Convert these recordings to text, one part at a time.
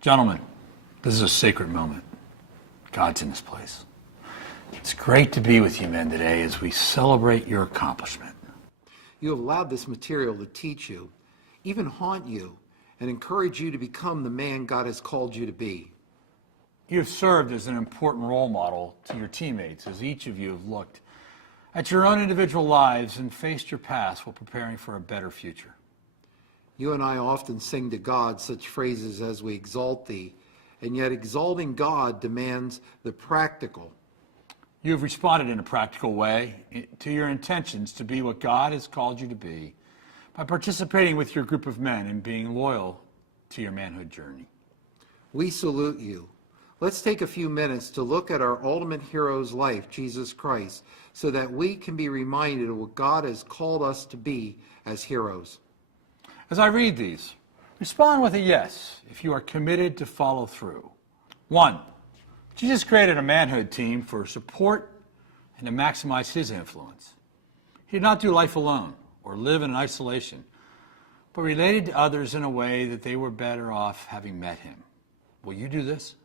Gentlemen, this is a sacred moment. God's in this place. It's great to be with you men today as we celebrate your accomplishment. You have allowed this material to teach you, even haunt you, and encourage you to become the man God has called you to be. You have served as an important role model to your teammates as each of you have looked at your own individual lives and faced your past while preparing for a better future. You and I often sing to God such phrases as "we exalt thee," and yet exalting God demands the practical. You have responded in a practical way to your intentions to be what God has called you to be by participating with your group of men and being loyal to your manhood journey. We salute you. Let's take a few minutes to look at our ultimate hero's life, Jesus Christ, so that we can be reminded of what God has called us to be as heroes. As I read these, respond with a yes if you are committed to follow through. 1. Jesus created a manhood team for support and to maximize his influence. He did not do life alone or live in isolation, but related to others in a way that they were better off having met him. Will you do this?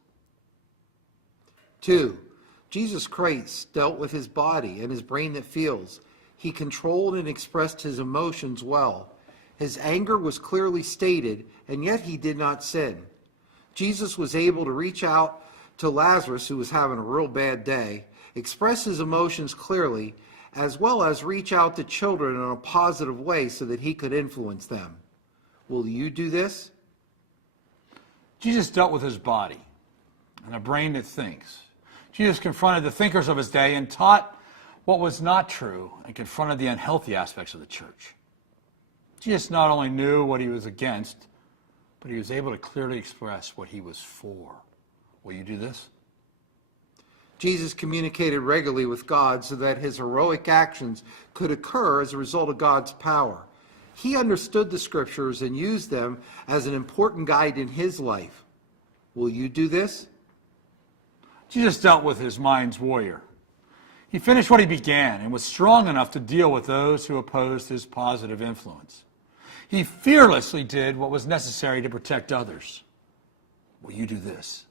2. Jesus Christ dealt with his body and his brain that feels. He controlled and expressed his emotions well. His anger was clearly stated, and yet he did not sin. Jesus was able to reach out to Lazarus, who was having a real bad day, express his emotions clearly, as well as reach out to children in a positive way so that he could influence them. Will you do this? Jesus dealt with his body and a brain that thinks. Jesus confronted the thinkers of his day and taught what was not true and confronted the unhealthy aspects of the church. Jesus not only knew what he was against, but he was able to clearly express what he was for. Will you do this? Jesus communicated regularly with God so that his heroic actions could occur as a result of God's power. He understood the scriptures and used them as an important guide in his life. Will you do this? Jesus dealt with his mind's warrior. He finished what he began and was strong enough to deal with those who opposed his positive influence. He fearlessly did what was necessary to protect others. Will you do this?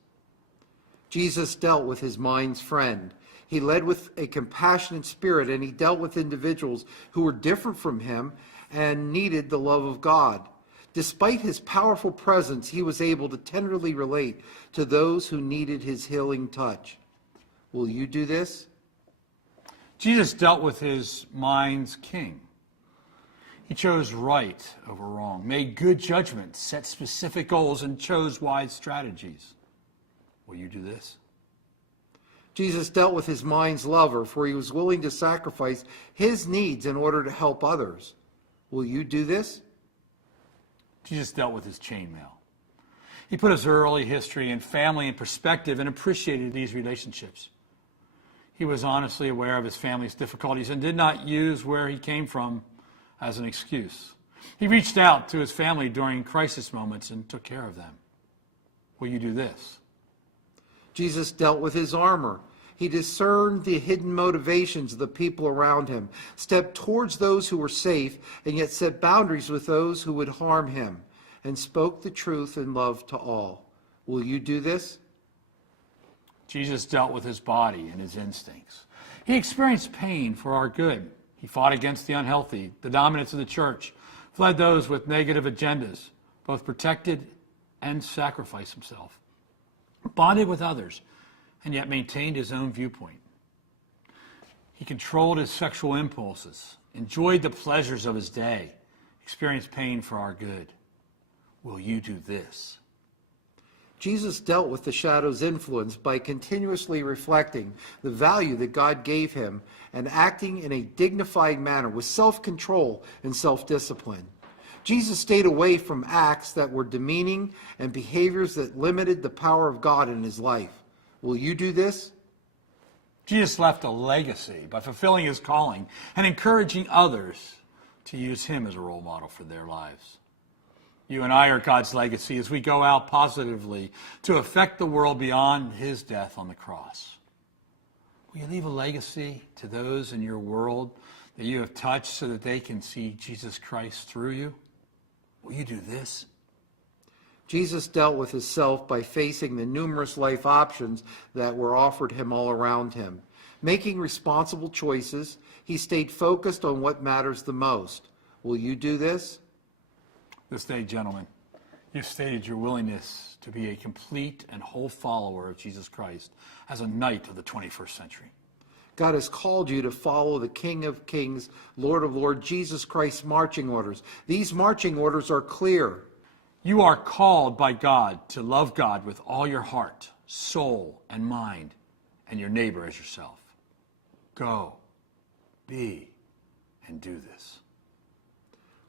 Jesus dealt with his mind's friend. He led with a compassionate spirit, and he dealt with individuals who were different from him and needed the love of God. Despite his powerful presence, he was able to tenderly relate to those who needed his healing touch. Will you do this? Jesus dealt with his mind's king. He chose right over wrong, made good judgments, set specific goals, and chose wise strategies. Will you do this? Jesus dealt with his mind's lover, for he was willing to sacrifice his needs in order to help others. Will you do this? Jesus dealt with his chainmail. He put his early history and family in perspective and appreciated these relationships. He was honestly aware of his family's difficulties and did not use where he came from as an excuse. He reached out to his family during crisis moments and took care of them. Will you do this? Jesus dealt with his armor. He discerned the hidden motivations of the people around him, stepped towards those who were safe, and yet set boundaries with those who would harm him, and spoke the truth in love to all. Will you do this? Jesus dealt with his body and his instincts. He experienced pain for our good. He fought against the unhealthy, the dominance of the church, fled those with negative agendas, both protected and sacrificed himself, bonded with others, and yet maintained his own viewpoint. He controlled his sexual impulses, enjoyed the pleasures of his day, experienced pain for our good. Will you do this? Jesus dealt with the shadow's influence by continuously reflecting the value that God gave him and acting in a dignified manner with self-control and self-discipline. Jesus stayed away from acts that were demeaning and behaviors that limited the power of God in his life. Will you do this? Jesus left a legacy by fulfilling his calling and encouraging others to use him as a role model for their lives. You and I are God's legacy as we go out positively to affect the world beyond his death on the cross. Will you leave a legacy to those in your world that you have touched so that they can see Jesus Christ through you? Will you do this? Jesus dealt with himself by facing the numerous life options that were offered him all around him. Making responsible choices, he stayed focused on what matters the most. Will you do this? This day, gentlemen, you've stated your willingness to be a complete and whole follower of Jesus Christ as a knight of the 21st century. God has called you to follow the King of Kings, Lord of Lords, Jesus Christ's marching orders. These marching orders are clear. You are called by God to love God with all your heart, soul, and mind, and your neighbor as yourself. Go, be, and do this.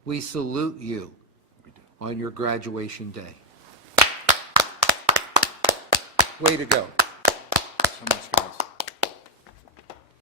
We salute you We do. on your graduation day. Way to go. So much